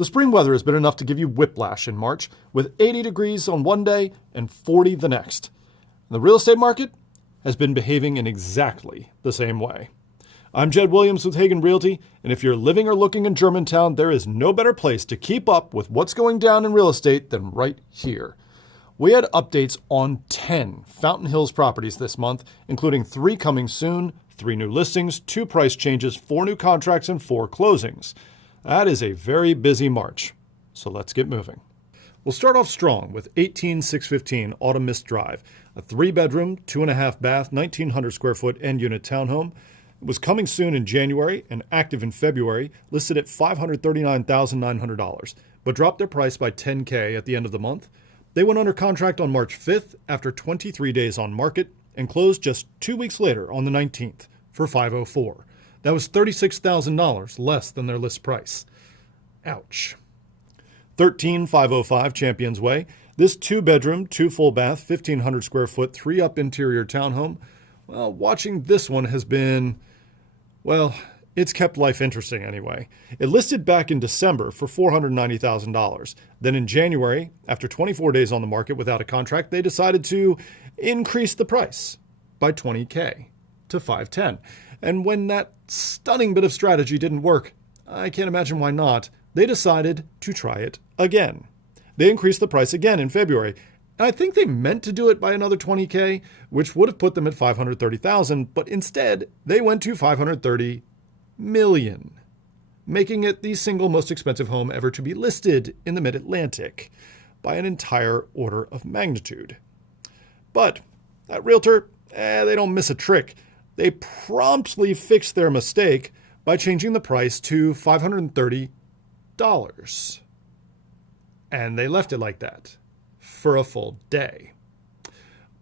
The spring weather has been enough to give you whiplash in March, with 80 degrees on one day and 40 the next. The real estate market has been behaving in exactly the same way. I'm Jed Williams with Hagan Realty, and if you're living or looking in Germantown, there is no better place to keep up with what's going down in real estate than right here. We had updates on 10 Fountain Hills properties this month, including 3 coming soon, 3 new listings, 2 price changes, 4 new contracts, and 4 closings. That is a very busy March, so let's get moving. We'll start off strong with 18615 Autumn Mist Drive, a 3-bedroom, 2.5-bath, 1,900 square foot end unit townhome. It was coming soon in January and active in February, listed at $539,900, but dropped their price by $10K at the end of the month. They went under contract on March 5th after 23 days on market and closed just 2 weeks later on the 19th for $504. That was $36,000 less than their list price. Ouch. 13505 Champions Way. This 2-bedroom, 2 full bath, 1,500 square foot, 3-up interior townhome. Well, watching this one has been, well, it's kept life interesting anyway. It listed back in December for $490,000. Then in January, after 24 days on the market without a contract, they decided to increase the price by $20K to $510. And when that stunning bit of strategy didn't work, I can't imagine why not, they decided to try it again. They increased the price again in February. And I think they meant to do it by another $20K, which would have put them at $530,000, but instead they went to $530 million, making it the single most expensive home ever to be listed in the Mid-Atlantic by an entire order of magnitude. But that realtor, they don't miss a trick. They promptly fixed their mistake by changing the price to $530. And they left it like that for a full day.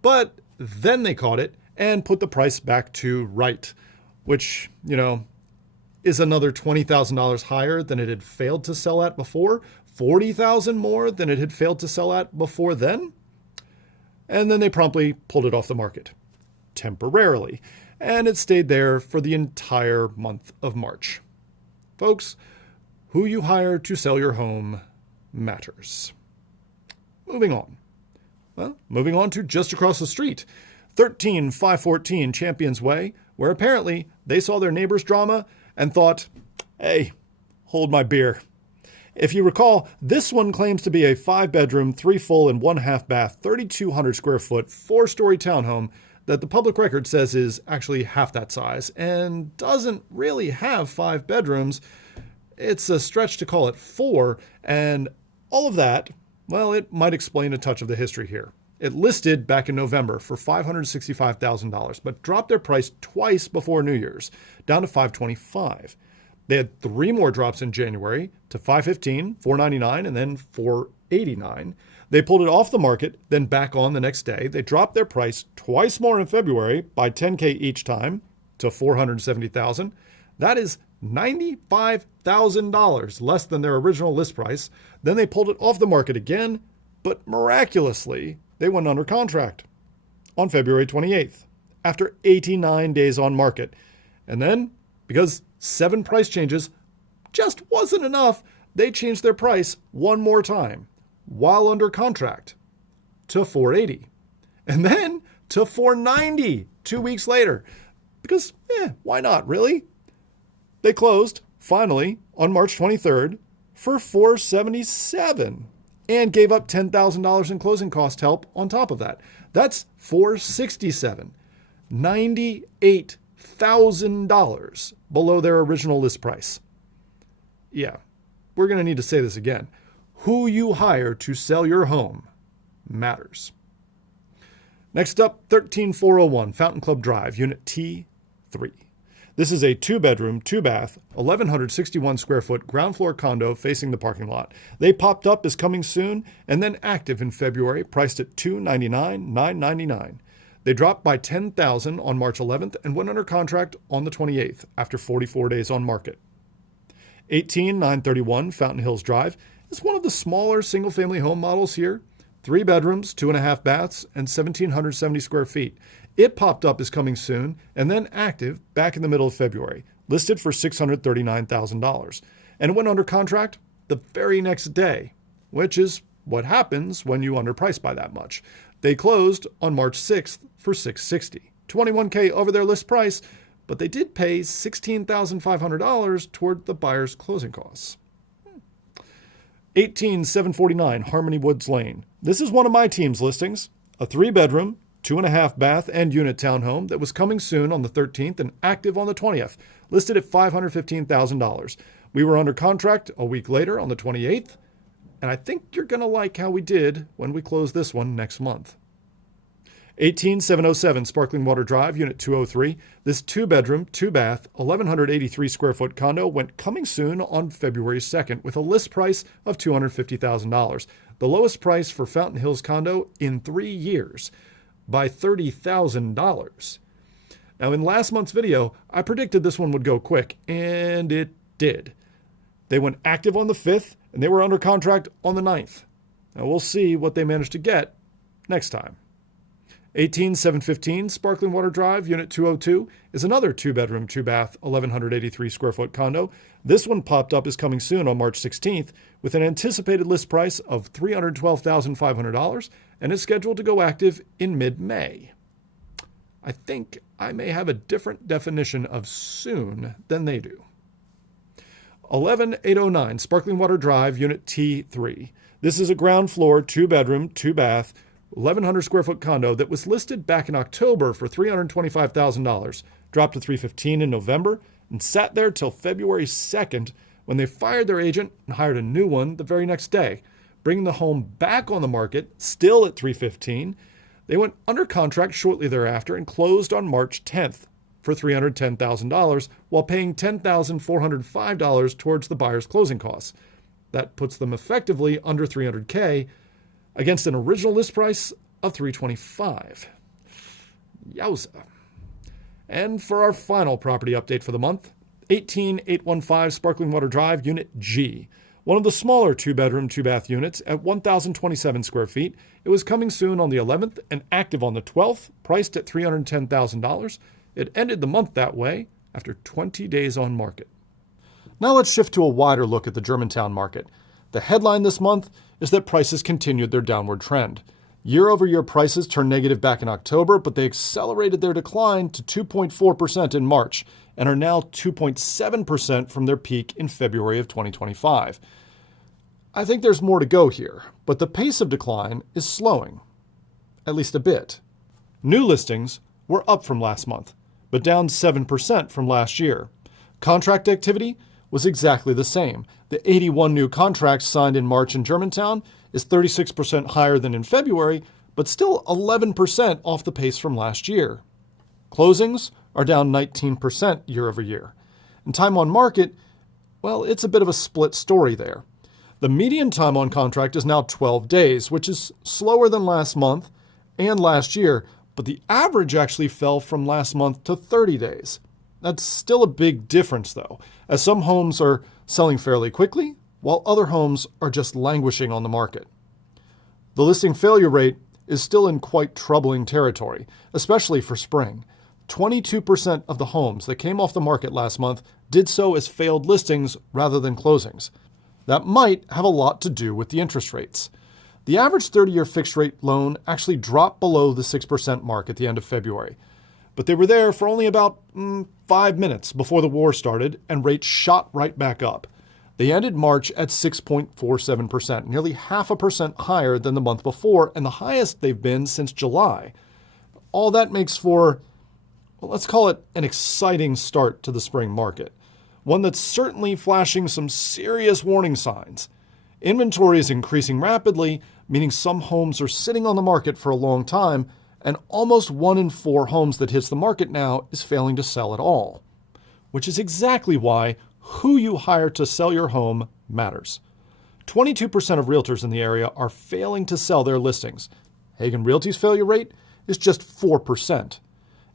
But then they caught it and put the price back to right, which, is another $20,000 higher than it had failed to sell at before, $40,000 more than it had failed to sell at before then. And then they promptly pulled it off the market, temporarily, and it stayed there for the entire month of March. Folks, who you hire to sell your home matters. Moving on. Well, moving on to just across the street, 13514 Champions Way, where apparently they saw their neighbor's drama and thought, hey, hold my beer. If you recall, this one claims to be a 5-bedroom, 3 full and 1.5 bath, 3,200 square foot, 4-story townhome that the public record says is actually half that size and doesn't really have 5 bedrooms. It's a stretch to call it 4, and all of that, well, it might explain a touch of the history here. It listed back in November for $565,000, but dropped their price twice before New Year's, down to $525. They had 3 more drops in January to $515, $499, and then $489. They pulled it off the market, then back on the next day. They dropped their price twice more in February by $10K each time to $470,000. That is $95,000 less than their original list price. Then they pulled it off the market again, but miraculously, they went under contract on February 28th after 89 days on market. And then, because 7 price changes just wasn't enough, they changed their price one more time while under contract to $480. And then to $490 2 weeks later. Because, why not, really? They closed, finally, on March 23rd for $477 and gave up $10,000 in closing cost help on top of that. That's $467, $98,000 below their original list price. Yeah, we're going to need to say this again. Who you hire to sell your home matters. Next up, 13401 Fountain Club Drive, Unit T3. This is a 2-bedroom, 2-bath, 1,161 square foot ground floor condo facing the parking lot. They popped up as coming soon and then active in February, priced at $299,999. They dropped by $10,000 on March 11th and went under contract on the 28th after 44 days on market. 18931 Fountain Hills Drive is one of the smaller single-family home models here. 3 bedrooms, 2.5 baths, and 1,770 square feet. It popped up as coming soon and then active back in the middle of February, listed for $639,000. And it went under contract the very next day, which is what happens when you underprice by that much. They closed on March 6th for $660, $21K over their list price, but they did pay $16,500 toward the buyer's closing costs. 18749 Harmony Woods Lane. This is one of my team's listings, a 3-bedroom, 2.5 bath and unit townhome that was coming soon on the 13th and active on the 20th, listed at $515,000. We were under contract a week later on the 28th, and I think you're going to like how we did when we close this one next month. 18707 Sparkling Water Drive, Unit 203. This 2-bedroom, 2-bath, 1,183 square foot condo went coming soon on February 2nd with a list price of $250,000. The lowest price for Fountain Hills condo in 3 years by $30,000. Now, in last month's video, I predicted this one would go quick, and it did. They went active on the 5th, and they were under contract on the 9th. Now, we'll see what they managed to get next time. 18715 Sparkling Water Drive, Unit 202, is another 2-bedroom, 2-bath, 1,183 square foot condo. This one popped up is coming soon on March 16th with an anticipated list price of $312,500 and is scheduled to go active in mid-May. I think I may have a different definition of soon than they do. 11809 Sparkling Water Drive, Unit T3. This is a ground floor, 2-bedroom, 2-bath, 1,100 square foot condo that was listed back in October for $325,000, dropped to $315,000 in November, and sat there till February 2nd when they fired their agent and hired a new one the very next day, bringing the home back on the market, still at $315,000. They went under contract shortly thereafter and closed on March 10th for $310,000 while paying $10,405 towards the buyer's closing costs. That puts them effectively under $300K against an original list price of $325,000. Yowza. And for our final property update for the month, 18815 Sparkling Water Drive, Unit G. One of the smaller 2-bedroom, 2-bath units at 1,027 square feet. It was coming soon on the 11th and active on the 12th, priced at $310,000. It ended the month that way after 20 days on market. Now let's shift to a wider look at the Germantown market. The headline this month is that prices continued their downward trend. Year-over-year prices turned negative back in October, but they accelerated their decline to 2.4% in March and are now 2.7% from their peak in February of 2025. I think there's more to go here, but the pace of decline is slowing, at least a bit. New listings were up from last month, but down 7% from last year. Contract activity was exactly the same. The 81 new contracts signed in March in Germantown is 36% higher than in February, but still 11% off the pace from last year. Closings are down 19% year over year. And time on market, well, it's a bit of a split story there. The median time on contract is now 12 days, which is slower than last month and last year, but the average actually fell from last month to 30 days. That's still a big difference, though, as some homes are selling fairly quickly, while other homes are just languishing on the market. The listing failure rate is still in quite troubling territory, especially for spring. 22% of the homes that came off the market last month did so as failed listings rather than closings. That might have a lot to do with the interest rates. The average 30-year fixed-rate loan actually dropped below the 6% mark at the end of February. But they were there for only about 5 minutes before the war started, and rates shot right back up. They ended March at 6.47%, nearly 0.5% higher than the month before, and the highest they've been since July. All that makes for, well, let's call it an exciting start to the spring market, one that's certainly flashing some serious warning signs. Inventory is increasing rapidly, meaning some homes are sitting on the market for a long time, and almost 1 in 4 homes that hits the market now is failing to sell at all, which is exactly why who you hire to sell your home matters. 22% of realtors in the area are failing to sell their listings. Hagan Realty's failure rate is just 4%.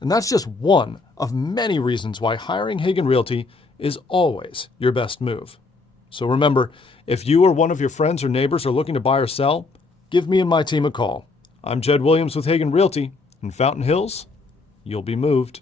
And that's just one of many reasons why hiring Hagan Realty is always your best move. So remember, if you or one of your friends or neighbors are looking to buy or sell, give me and my team a call. I'm Jed Williams with Hagan Realty. In Fountain Hills, you'll be moved.